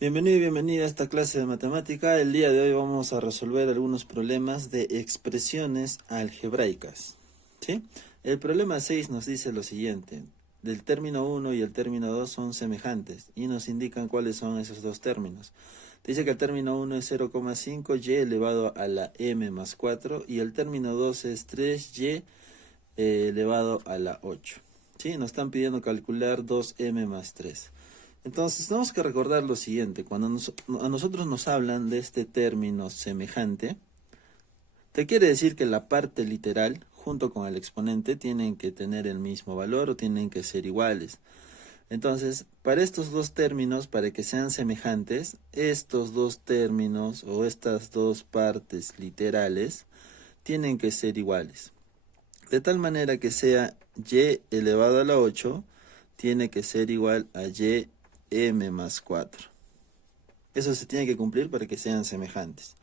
Bienvenido y bienvenida a esta clase de matemática. El día de hoy vamos a resolver algunos problemas de expresiones algebraicas. ¿Sí? El problema 6 nos dice lo siguiente. Del término 1 y el término 2 son semejantes y nos indican cuáles son esos dos términos. Dice que el término 1 es 0,5 y elevado a la m más 4 y el término 2 es 3y elevado a la 8. ¿Sí? Nos están pidiendo calcular 2m más 3. Entonces, tenemos que recordar lo siguiente. Cuando a nosotros nos hablan de este término semejante, te quiere decir que la parte literal, junto con el exponente, tienen que tener el mismo valor o tienen que ser iguales. Entonces, para estos dos términos, para que sean semejantes, estos dos términos o estas dos partes literales tienen que ser iguales. De tal manera que sea y elevado a la 8, tiene que ser igual a y m más 4. Eso se tiene que cumplir para que sean semejantes.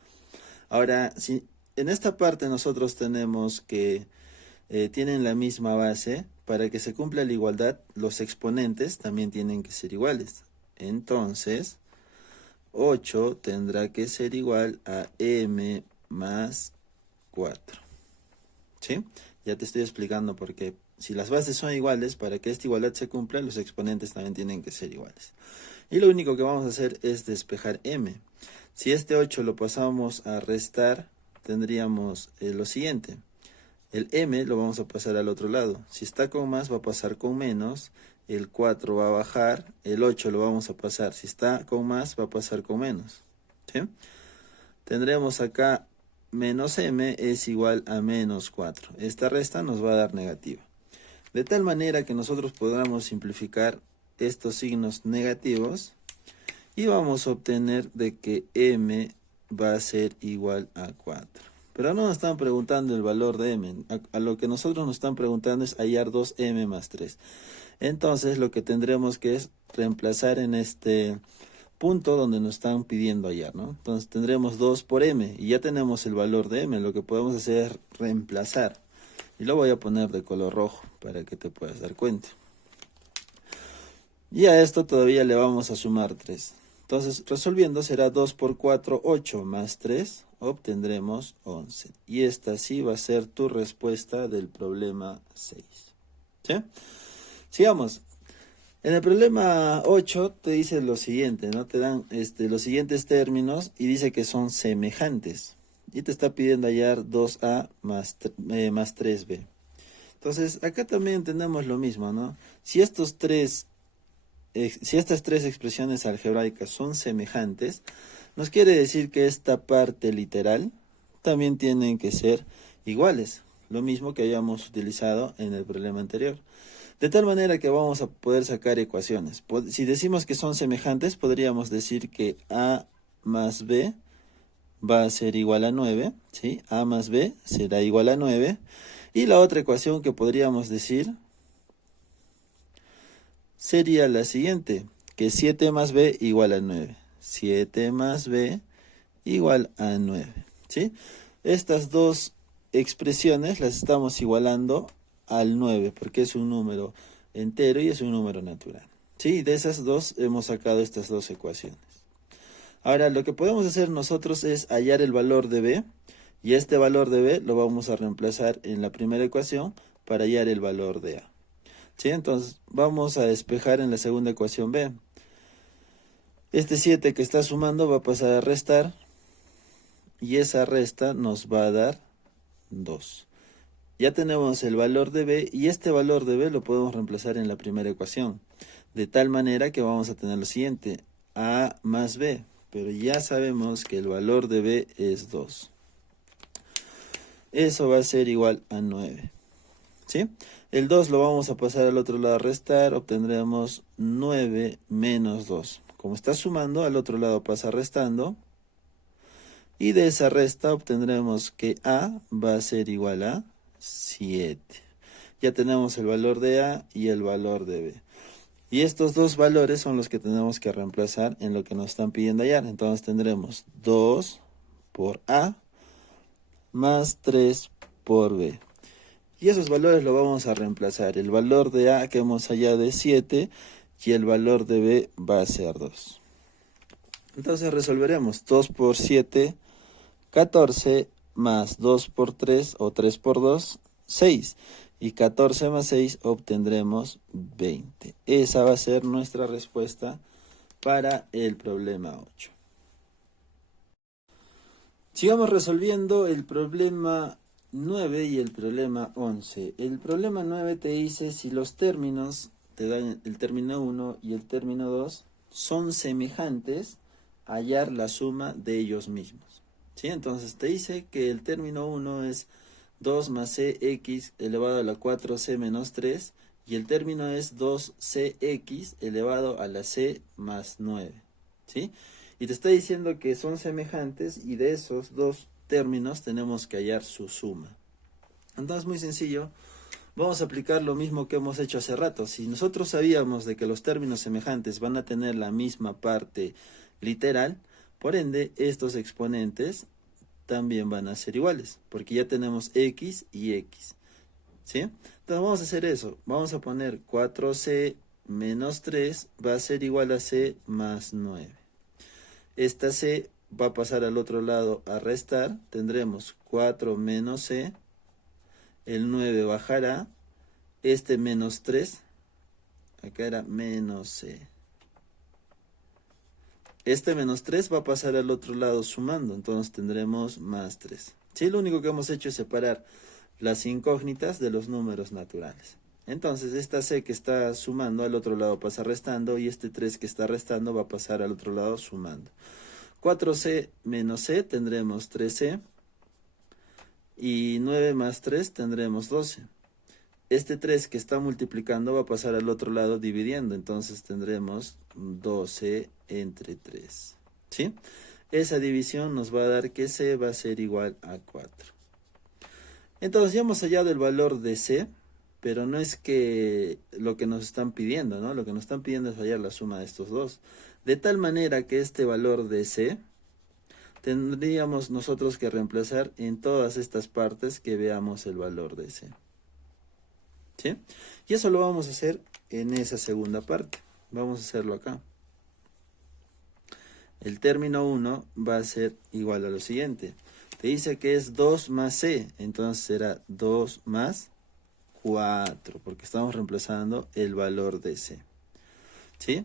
Ahora, si en esta parte nosotros tenemos que tienen la misma base, para que se cumpla la igualdad, los exponentes también tienen que ser iguales. Entonces, 8 tendrá que ser igual a m más 4. ¿Sí? Ya te estoy explicando por qué. Si las bases son iguales, para que esta igualdad se cumpla, los exponentes también tienen que ser iguales. Y lo único que vamos a hacer es despejar m. Si este 8 lo pasamos a restar, tendríamos lo siguiente. El m lo vamos a pasar al otro lado. Si está con más, va a pasar con menos. El 4 va a bajar. El 8 lo vamos a pasar. Si está con más, va a pasar con menos. ¿Sí? Tendremos acá menos m es igual a menos 4. Esta resta nos va a dar negativa. De tal manera que nosotros podamos simplificar estos signos negativos y vamos a obtener de que m va a ser igual a 4. Pero no nos están preguntando el valor de m. A lo que nosotros nos están preguntando es hallar 2m más 3. Entonces lo que tendremos que es reemplazar en este punto donde nos están pidiendo hallar, ¿no? Entonces tendremos 2 por m y ya tenemos el valor de m. Lo que podemos hacer es reemplazar. Y lo voy a poner de color rojo para que te puedas dar cuenta. Y a esto todavía le vamos a sumar 3. Entonces, resolviendo será 2 por 4, 8 más 3, obtendremos 11. Y esta sí va a ser tu respuesta del problema 6. ¿Sí? Sigamos. En el problema 8 te dice lo siguiente, ¿no? Te dan los siguientes términos y dice que son semejantes. Y te está pidiendo hallar 2a más 3b. Entonces, acá también tenemos lo mismo, ¿no? Si estas tres expresiones algebraicas son semejantes, nos quiere decir que esta parte literal también tienen que ser iguales. Lo mismo que hayamos utilizado en el problema anterior. De tal manera que vamos a poder sacar ecuaciones. Si decimos que son semejantes, podríamos decir que a más b va a ser igual a 9, ¿sí? A más b será igual a 9. Y la otra ecuación que podríamos decir sería la siguiente, que 7 más b igual a 9. 7 más b igual a 9, ¿sí? Estas dos expresiones las estamos igualando al 9, porque es un número entero y es un número natural. ¿Sí? De esas dos hemos sacado estas dos ecuaciones. Ahora, lo que podemos hacer nosotros es hallar el valor de b, y este valor de b lo vamos a reemplazar en la primera ecuación para hallar el valor de a. ¿Sí? Entonces, vamos a despejar en la segunda ecuación b. Este 7 que está sumando va a pasar a restar, y esa resta nos va a dar 2. Ya tenemos el valor de b, y este valor de b lo podemos reemplazar en la primera ecuación. De tal manera que vamos a tener lo siguiente, a más b. Pero ya sabemos que el valor de b es 2. Eso va a ser igual a 9. ¿Sí? El 2 lo vamos a pasar al otro lado a restar, obtendremos 9 menos 2. Como está sumando, al otro lado pasa restando. Y de esa resta obtendremos que a va a ser igual a 7. Ya tenemos el valor de a y el valor de b. Y estos dos valores son los que tenemos que reemplazar en lo que nos están pidiendo hallar. Entonces tendremos 2 por a más 3 por b. Y esos valores los vamos a reemplazar. El valor de a que hemos hallado es 7 y el valor de b va a ser 2. Entonces resolveremos 2 por 7, 14, más 2 por 3 o 3 por 2, 6. Y 14 más 6 obtendremos 20. Esa va a ser nuestra respuesta para el problema 8. Sigamos resolviendo el problema 9 y el problema 11. El problema 9 te dice si los términos, te dan el término 1 y el término 2, son semejantes, hallar la suma de ellos mismos. ¿Sí? Entonces te dice que el término 1 es 2 más cx elevado a la 4c menos 3 y el término es 2cx elevado a la c más 9. ¿Sí? Y te está diciendo que son semejantes y de esos dos términos tenemos que hallar su suma. Entonces, muy sencillo, vamos a aplicar lo mismo que hemos hecho hace rato. Si nosotros sabíamos de que los términos semejantes van a tener la misma parte literal, por ende, estos exponentes también van a ser iguales, porque ya tenemos x y x. ¿Sí? Entonces vamos a hacer eso. Vamos a poner 4c menos 3 va a ser igual a c más 9. Esta c va a pasar al otro lado a restar. Tendremos 4 menos c. El 9 bajará. Este menos 3. Acá era menos c. Este menos 3 va a pasar al otro lado sumando. Entonces tendremos más 3. ¿Sí? Lo único que hemos hecho es separar las incógnitas de los números naturales. Entonces esta c que está sumando al otro lado pasa restando y este 3 que está restando va a pasar al otro lado sumando. 4c menos c tendremos 3c y 9 más 3 tendremos 12. Este 3 que está multiplicando va a pasar al otro lado dividiendo, entonces tendremos 12 entre 3. ¿Sí? Esa división nos va a dar que c va a ser igual a 4. Entonces ya hemos hallado el valor de c, pero no es que lo que nos están pidiendo, ¿no? Lo que nos están pidiendo es hallar la suma de estos dos. De tal manera que este valor de c tendríamos nosotros que reemplazar en todas estas partes que veamos el valor de c. ¿Sí? Y eso lo vamos a hacer en esa segunda parte. Vamos a hacerlo acá. El término 1 va a ser igual a lo siguiente. Te dice que es 2 más c, entonces será 2 más 4, porque estamos reemplazando el valor de c. ¿Sí?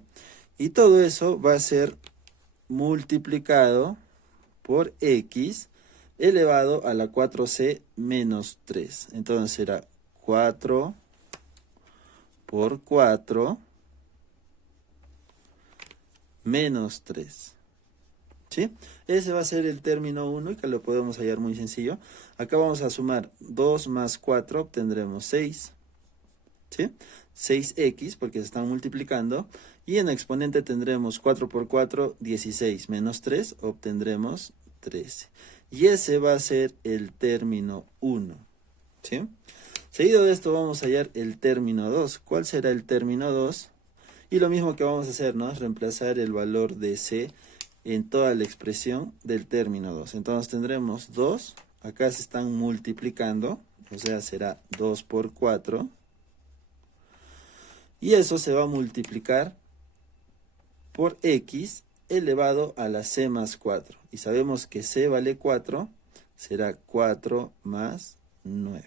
Y todo eso va a ser multiplicado por x elevado a la 4c menos 3. Entonces será 4 por 4 menos 3. ¿Sí? Ese va a ser el término 1 y que lo podemos hallar muy sencillo. Acá vamos a sumar 2 más 4, obtendremos 6. ¿Sí? 6x porque se están multiplicando. Y en exponente tendremos 4 por 4, 16, menos 3, obtendremos 13. Y ese va a ser el término 1. ¿Sí? Seguido de esto vamos a hallar el término 2. ¿Cuál será el término 2? Y lo mismo que vamos a hacer, ¿no? Es reemplazar el valor de c en toda la expresión del término 2. Entonces tendremos 2, acá se están multiplicando, o sea, será 2 por 4. Y eso se va a multiplicar por x elevado a la c más 4. Y sabemos que c vale 4, será 4 más 9.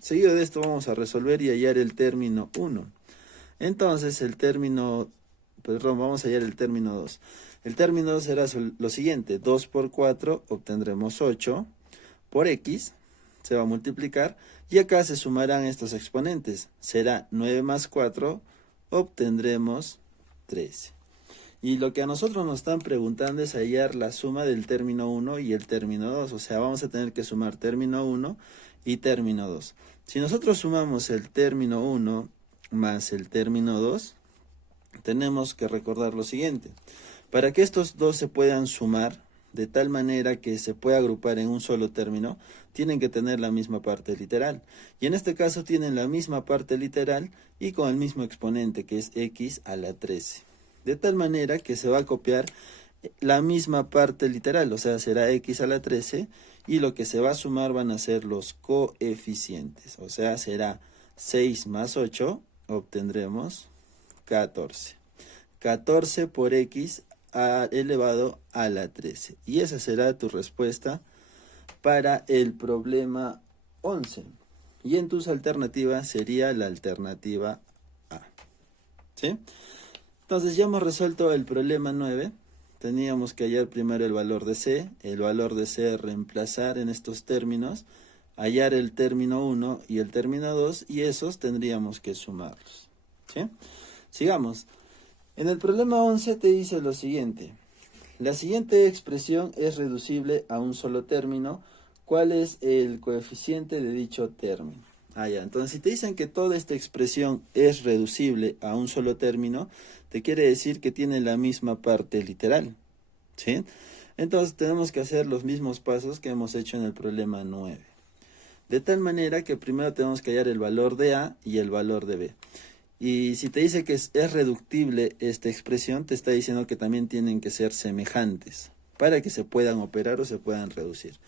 Seguido de esto vamos a resolver y hallar el término 1. Entonces vamos a hallar el término 2. El término 2 será lo siguiente, 2 por 4 obtendremos 8, por x se va a multiplicar y acá se sumarán estos exponentes, será 9 más 4, obtendremos 13. Y lo que a nosotros nos están preguntando es hallar la suma del término 1 y el término 2, o sea, vamos a tener que sumar término 1 y término 2. Si nosotros sumamos el término 1 más el término 2, tenemos que recordar lo siguiente. Para que estos dos se puedan sumar de tal manera que se pueda agrupar en un solo término, tienen que tener la misma parte literal. Y en este caso tienen la misma parte literal y con el mismo exponente que es x a la 13. De tal manera que se va a copiar la misma parte literal, o sea, será x a la 13 y lo que se va a sumar van a ser los coeficientes, o sea, será 6 más 8, obtendremos 14. 14 por x elevado a la 13. Y esa será tu respuesta para el problema 11. Y en tus alternativas sería la alternativa A. ¿Sí? Entonces ya hemos resuelto el problema 9. Teníamos que hallar primero el valor de C. El valor de C reemplazar en estos términos. Hallar el término 1 y el término 2. Y esos tendríamos que sumarlos. ¿Sí? Sigamos. En el problema 11 te dice lo siguiente. La siguiente expresión es reducible a un solo término. ¿Cuál es el coeficiente de dicho término? Ya. Entonces, si te dicen que toda esta expresión es reducible a un solo término, te quiere decir que tiene la misma parte literal, ¿sí? Entonces, tenemos que hacer los mismos pasos que hemos hecho en el problema 9. De tal manera que primero tenemos que hallar el valor de A y el valor de B. Y si te dice que es reductible esta expresión, te está diciendo que también tienen que ser semejantes para que se puedan operar o se puedan reducir.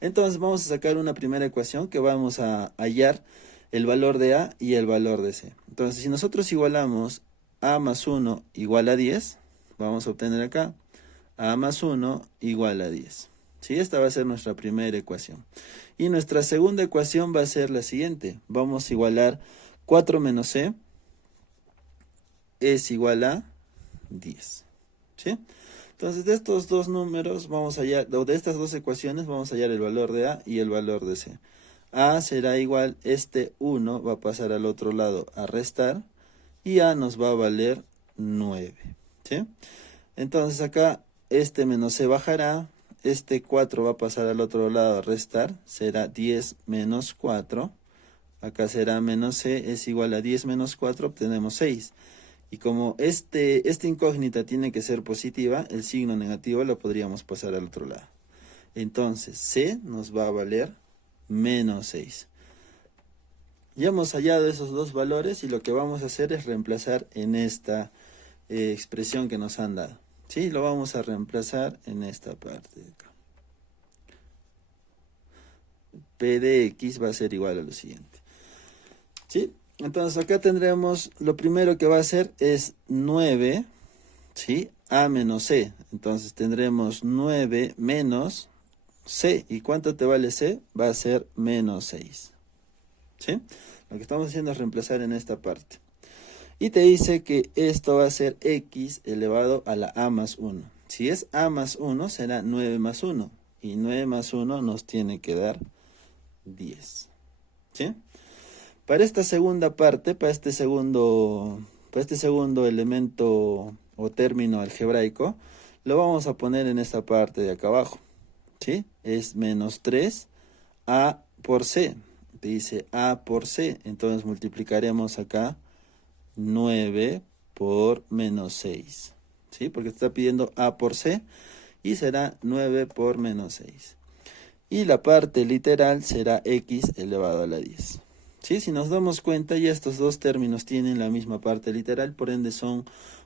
Entonces vamos a sacar una primera ecuación que vamos a hallar el valor de A y el valor de C. Entonces si nosotros igualamos A más 1 igual a 10, vamos a obtener acá A más 1 igual a 10. ¿Sí? Esta va a ser nuestra primera ecuación. Y nuestra segunda ecuación va a ser la siguiente. Vamos a igualar 4 menos C es igual a 10. ¿Sí? Entonces de estos dos números vamos a hallar, o de estas dos ecuaciones vamos a hallar el valor de A y el valor de C. A será igual, este 1 va a pasar al otro lado a restar y A nos va a valer 9. ¿Sí? Entonces acá este menos C bajará, este 4 va a pasar al otro lado a restar, será 10 menos 4. Acá será menos C es igual a 10 menos 4, obtenemos 6. Y como esta incógnita tiene que ser positiva, el signo negativo lo podríamos pasar al otro lado. Entonces, C nos va a valer menos 6. Ya hemos hallado esos dos valores y lo que vamos a hacer es reemplazar en esta expresión que nos han dado. ¿Sí? Lo vamos a reemplazar en esta parte de acá. P de X va a ser igual a lo siguiente. ¿Sí? Entonces acá tendremos, lo primero que va a hacer es 9, ¿sí? A menos C. Entonces tendremos 9 menos C. ¿Y cuánto te vale C? Va a ser menos 6. ¿Sí? Lo que estamos haciendo es reemplazar en esta parte. Y te dice que esto va a ser X elevado a la A más 1. Si es A más 1, será 9 más 1. Y 9 más 1 nos tiene que dar 10. ¿Sí? Para esta segunda parte, para este segundo elemento o término algebraico, lo vamos a poner en esta parte de acá abajo. ¿Sí? Es menos 3 A por C. Te dice A por C. Entonces multiplicaremos acá 9 por menos 6. ¿Sí? Porque te está pidiendo A por C y será 9 por menos 6. Y la parte literal será X elevado a la 10. ¿Sí? Si nos damos cuenta, ya estos dos términos tienen la misma parte literal, por ende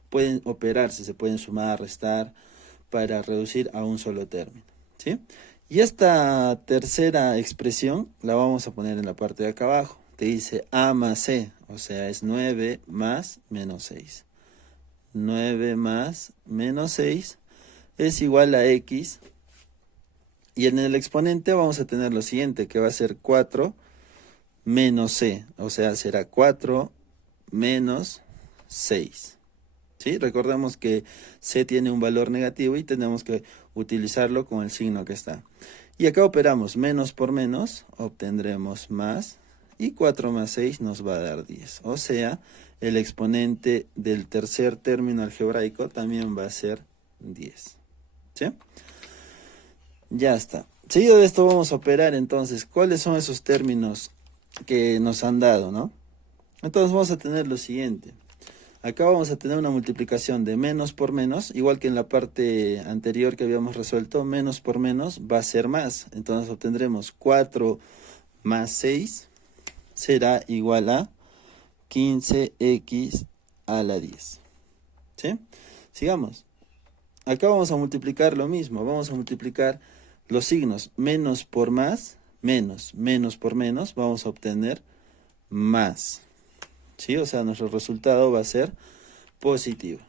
pueden operarse, se pueden sumar, restar para reducir a un solo término. ¿Sí? Y esta tercera expresión la vamos a poner en la parte de acá abajo. Te dice A más C, o sea, es 9 más menos 6. 9 más menos 6 es igual a X. Y en el exponente vamos a tener lo siguiente, que va a ser 4 menos C, o sea, será 4 menos 6. ¿Sí? Recordemos que C tiene un valor negativo y tenemos que utilizarlo con el signo que está. Y acá operamos menos por menos, obtendremos más, y 4 más 6 nos va a dar 10. O sea, el exponente del tercer término algebraico también va a ser 10. ¿Sí? Ya está. Seguido de esto vamos a operar entonces, ¿cuáles son esos términos que nos han dado, no? Entonces vamos a tener lo siguiente. Acá vamos a tener una multiplicación de menos por menos, igual que en la parte anterior que habíamos resuelto, menos por menos va a ser más. Entonces obtendremos 4 más 6 será igual a 15x a la 10. ¿Sí? Sigamos. Acá vamos a multiplicar lo mismo, vamos a multiplicar los signos menos por más, menos por menos, vamos a obtener más. ¿Sí? O sea, nuestro resultado va a ser positivo.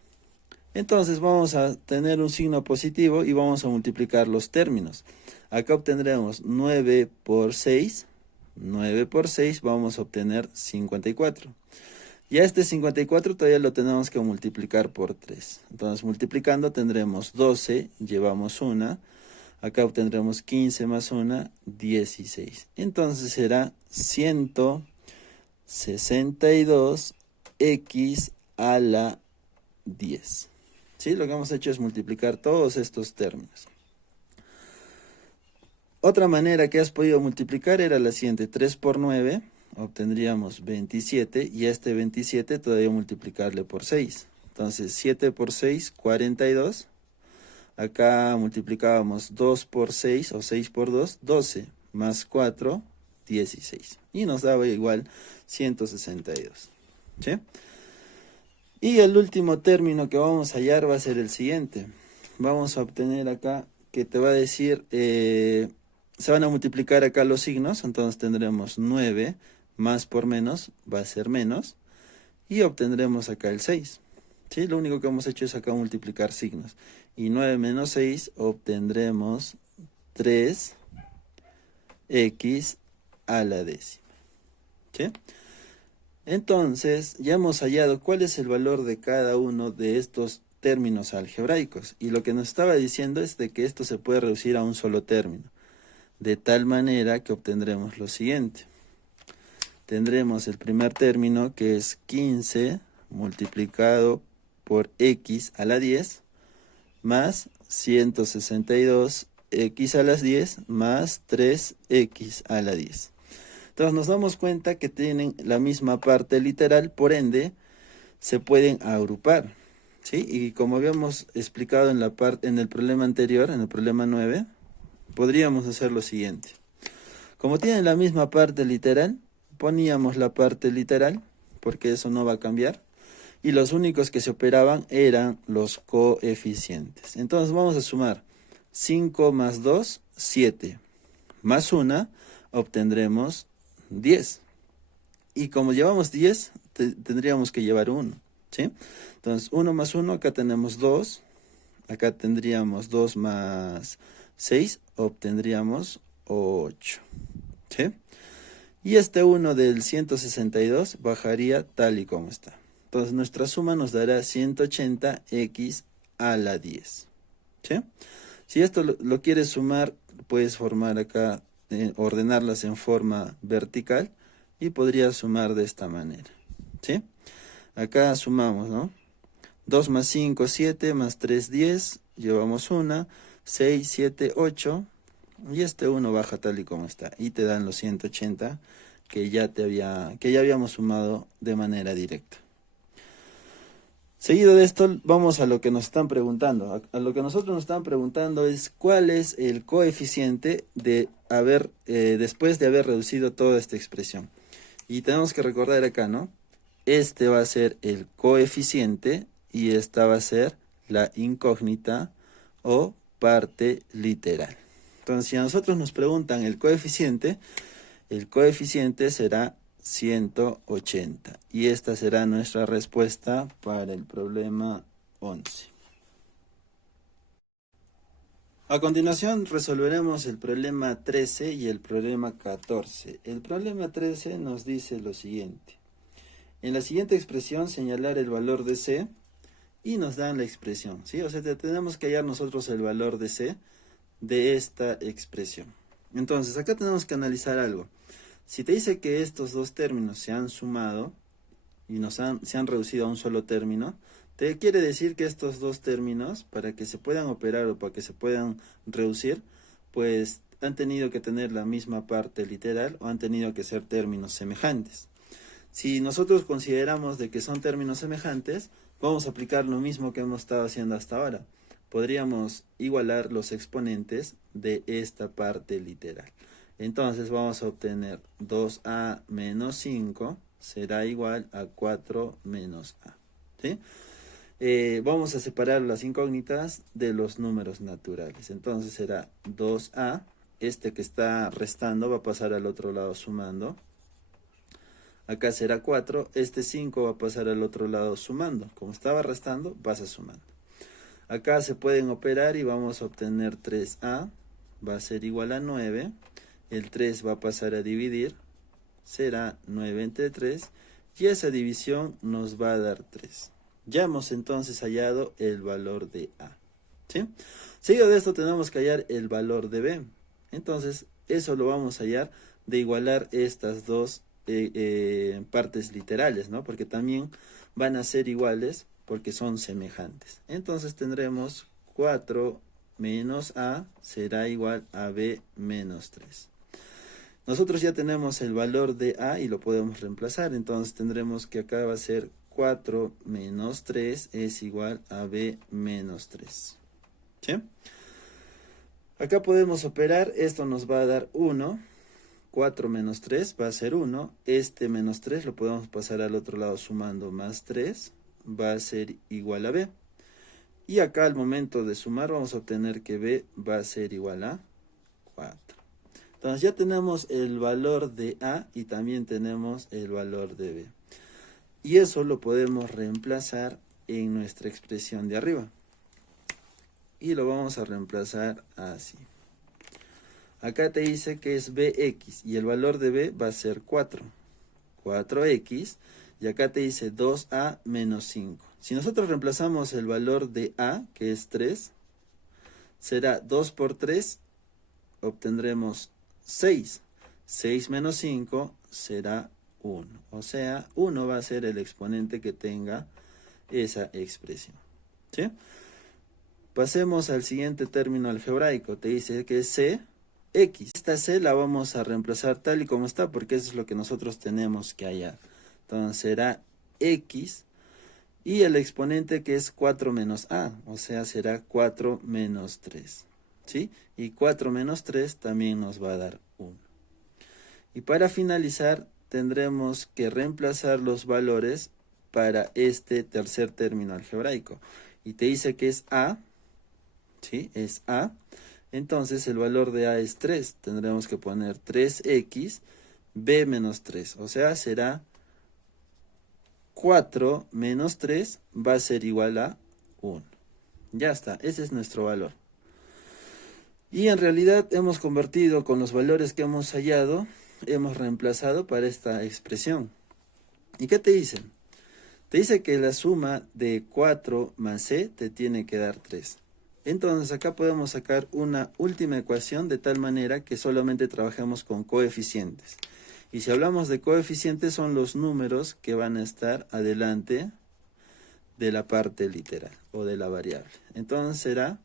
Entonces vamos a tener un signo positivo y vamos a multiplicar los términos. Acá obtendremos 9 por 6. 9 por 6 vamos a obtener 54. Ya este 54 todavía lo tenemos que multiplicar por 3. Entonces multiplicando tendremos 12, llevamos 1. Acá obtendremos 15 más 1, 16. Entonces será 162x a la 10. ¿Sí? Lo que hemos hecho es multiplicar todos estos términos. Otra manera que has podido multiplicar era la siguiente. 3 por 9, obtendríamos 27. Y a este 27 todavía multiplicarle por 6. Entonces 7 por 6, 42. Acá multiplicábamos 2 por 6 o 6 por 2, 12. Más 4, 16. Y nos daba igual 162. ¿Sí? Y el último término que vamos a hallar va a ser el siguiente. Vamos a obtener acá que te va a decir, se van a multiplicar acá los signos, entonces tendremos 9 más por menos va a ser menos, y obtendremos acá el 6. ¿Sí? Lo único que hemos hecho es acá multiplicar signos. Y 9 menos 6 obtendremos 3x a la décima. ¿Sí? Entonces, ya hemos hallado cuál es el valor de cada uno de estos términos algebraicos. Y lo que nos estaba diciendo es de que esto se puede reducir a un solo término. De tal manera que obtendremos lo siguiente. Tendremos el primer término que es 15 multiplicado por x a la 10 más 162x a las 10 más 3x a la 10. Entonces nos damos cuenta que tienen la misma parte literal, por ende se pueden agrupar, ¿sí? Y como habíamos explicado en el problema anterior, en el problema 9, podríamos hacer lo siguiente. Como tienen la misma parte literal, poníamos la parte literal, porque eso no va a cambiar, y los únicos que se operaban eran los coeficientes. Entonces vamos a sumar 5 más 2, 7, más 1, obtendremos 10. Y como llevamos 10, tendríamos que llevar 1, ¿sí? Entonces 1 más 1, acá tenemos 2, acá tendríamos 2 más 6, obtendríamos 8, ¿sí? Y este 1 del 162 bajaría tal y como está. Entonces nuestra suma nos dará 180x a la 10. ¿Sí? Si esto lo quieres sumar, puedes formar acá, ordenarlas en forma vertical y podrías sumar de esta manera. ¿Sí? Acá sumamos, ¿no? 2 más 5, 7, más 3, 10, llevamos 1, 6, 7, 8, y este 1 baja tal y como está, y te dan los 180 que ya habíamos sumado de manera directa. Seguido de esto, vamos a lo que nos están preguntando. A lo que nosotros nos están preguntando es cuál es el coeficiente de después de haber reducido toda esta expresión. Y tenemos que recordar acá, ¿no? Este va a ser el coeficiente y esta va a ser la incógnita o parte literal. Entonces, si a nosotros nos preguntan el coeficiente será 180. Y esta será nuestra respuesta para el problema 11. A continuación resolveremos el problema 13 y el problema 14. El problema 13 nos dice lo siguiente. En la siguiente expresión señalar el valor de C y nos dan la expresión, ¿sí? O sea, tenemos que hallar nosotros el valor de C de esta expresión. Entonces, acá tenemos que analizar algo. Si te dice que estos dos términos se han sumado y se han reducido a un solo término, te quiere decir que estos dos términos, para que se puedan operar o para que se puedan reducir, pues han tenido que tener la misma parte literal o han tenido que ser términos semejantes. Si nosotros consideramos de que son términos semejantes, vamos a aplicar lo mismo que hemos estado haciendo hasta ahora. Podríamos igualar los exponentes de esta parte literal. Entonces vamos a obtener 2a menos 5 será igual a 4 menos a. ¿Sí? Vamos a separar las incógnitas de los números naturales. Entonces será 2a, este que está restando va a pasar al otro lado sumando. Acá será 4, este 5 va a pasar al otro lado sumando. Como estaba restando, pasa sumando. Acá se pueden operar y vamos a obtener 3a, va a ser igual a 9. El 3 va a pasar a dividir, será 9 entre 3. Y esa división nos va a dar 3. Ya hemos entonces hallado el valor de a. ¿Sí? Seguido de esto tenemos que hallar el valor de b. Entonces eso lo vamos a hallar de igualar estas dos partes literales, ¿no? Porque también van a ser iguales porque son semejantes. Entonces tendremos 4 menos a será igual a b menos 3. Nosotros ya tenemos el valor de a y lo podemos reemplazar. Entonces tendremos que acá va a ser 4 menos 3 es igual a b menos 3. ¿Sí? Acá podemos operar. Esto nos va a dar 1. 4 menos 3 va a ser 1. Este menos 3 lo podemos pasar al otro lado sumando más 3. Va a ser igual a b. Y acá al momento de sumar vamos a obtener que b va a ser igual a 4. Entonces ya tenemos el valor de a y también tenemos el valor de b. Y eso lo podemos reemplazar en nuestra expresión de arriba. Y lo vamos a reemplazar así. Acá te dice que es bx y el valor de b va a ser 4. 4x y acá te dice 2a menos 5. Si nosotros reemplazamos el valor de a, que es 3, será 2 por 3, obtendremos 6. 6 menos 5 será 1. O sea, 1 va a ser el exponente que tenga esa expresión. ¿Sí? Pasemos al siguiente término algebraico. Te dice que es c, x. Esta c la vamos a reemplazar tal y como está, porque eso es lo que nosotros tenemos que hallar. Entonces será x y el exponente que es 4 menos a, o sea, será 4 menos 3. ¿Sí? Y 4 menos 3 también nos va a dar 1. Y para finalizar, tendremos que reemplazar los valores para este tercer término algebraico. Y te dice que es a, ¿sí? Es a. Entonces el valor de a es 3. Tendremos que poner 3x, b menos 3. O sea, será 4 menos 3 va a ser igual a 1. Ya está, ese es nuestro valor. Y en realidad hemos convertido con los valores que hemos hallado, hemos reemplazado para esta expresión. ¿Y qué te dicen? Te dice que la suma de 4 más c te tiene que dar 3. Entonces acá podemos sacar una última ecuación de tal manera que solamente trabajemos con coeficientes. Y si hablamos de coeficientes son los números que van a estar adelante de la parte literal o de la variable. Entonces será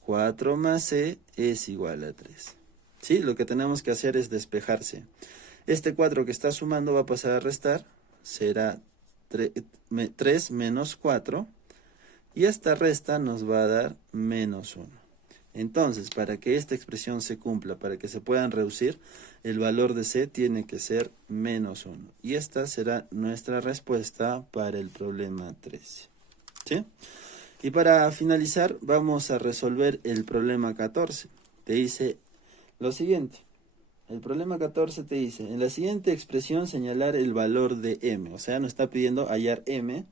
4 más c es igual a 3. ¿Sí? Lo que tenemos que hacer es despejarse. Este 4 que está sumando va a pasar a restar. Será 3 menos 4. Y esta resta nos va a dar menos 1. Entonces, para que esta expresión se cumpla, para que se puedan reducir, el valor de c tiene que ser menos 1. Y esta será nuestra respuesta para el problema 13. ¿Sí? Y para finalizar, vamos a resolver el problema 14. Te dice lo siguiente. El problema 14 te dice, en la siguiente expresión señalar el valor de m. O sea, nos está pidiendo hallar m.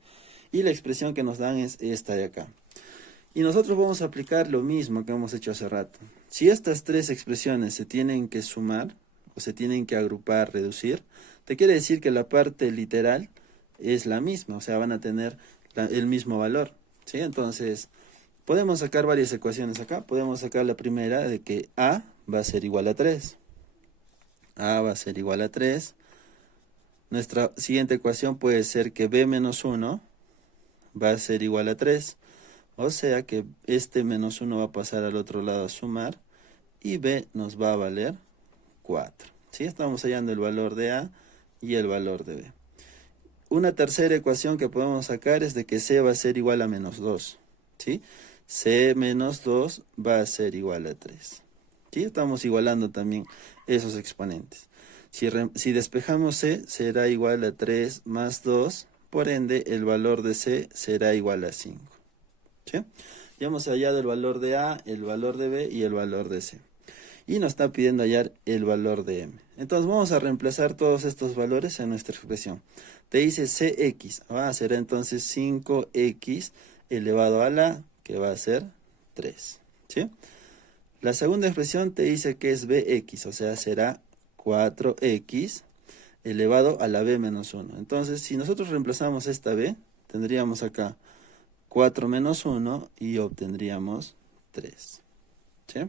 Y la expresión que nos dan es esta de acá. Y nosotros vamos a aplicar lo mismo que hemos hecho hace rato. Si estas tres expresiones se tienen que sumar, o se tienen que agrupar, reducir, te quiere decir que la parte literal es la misma, o sea, van a tener el mismo valor. ¿Sí? Entonces, podemos sacar varias ecuaciones acá. Podemos sacar la primera de que a va a ser igual a 3. A va a ser igual a 3. Nuestra siguiente ecuación puede ser que b menos 1 va a ser igual a 3. O sea que este menos 1 va a pasar al otro lado a sumar. Y b nos va a valer 4. ¿Sí? Estamos hallando el valor de a y el valor de b. Una tercera ecuación que podemos sacar es de que c va a ser igual a menos 2. ¿Sí? C menos 2 va a ser igual a 3. ¿Sí? Estamos igualando también esos exponentes. Si despejamos c, será igual a 3 más 2. Por ende, el valor de c será igual a 5. ¿Sí? Ya hemos hallado el valor de a, el valor de b y el valor de c. Y nos está pidiendo hallar el valor de m. Entonces vamos a reemplazar todos estos valores en nuestra expresión. Te dice cx, será entonces 5x elevado a la, que va a ser 3, ¿sí? La segunda expresión te dice que es bx, o sea, será 4x elevado a la b menos 1. Entonces, si nosotros reemplazamos esta b, tendríamos acá 4 menos 1 y obtendríamos 3, ¿sí?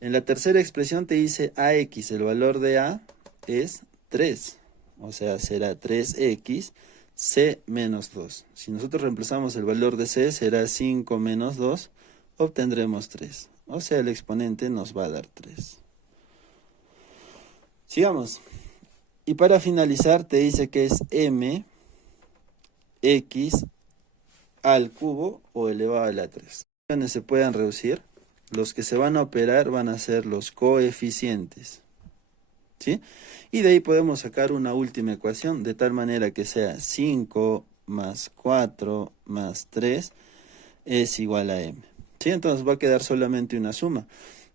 En la tercera expresión te dice ax, el valor de a es 3, o sea, será 3x, c menos 2. Si nosotros reemplazamos el valor de c, será 5 menos 2, obtendremos 3. O sea, el exponente nos va a dar 3. Sigamos. Y para finalizar te dice que es m x al cubo o elevado a la 3. Se puedan reducir. Los que se van a operar van a ser los coeficientes, ¿sí? Y de ahí podemos sacar una última ecuación de tal manera que sea 5 más 4 más 3 es igual a m, ¿sí? Entonces va a quedar solamente una suma.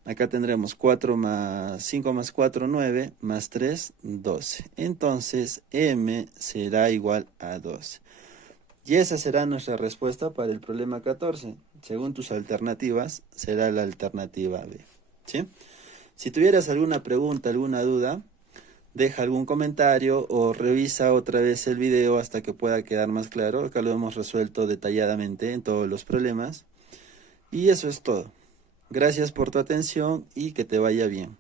Acá tendremos 4 más 5 más 4, 9, más 3, 12. Entonces m será igual a 12. Y esa será nuestra respuesta para el problema 14. Según tus alternativas, será la alternativa B, ¿sí? Si tuvieras alguna pregunta, alguna duda, deja algún comentario o revisa otra vez el video hasta que pueda quedar más claro. Acá lo hemos resuelto detalladamente en todos los problemas. Y eso es todo. Gracias por tu atención y que te vaya bien.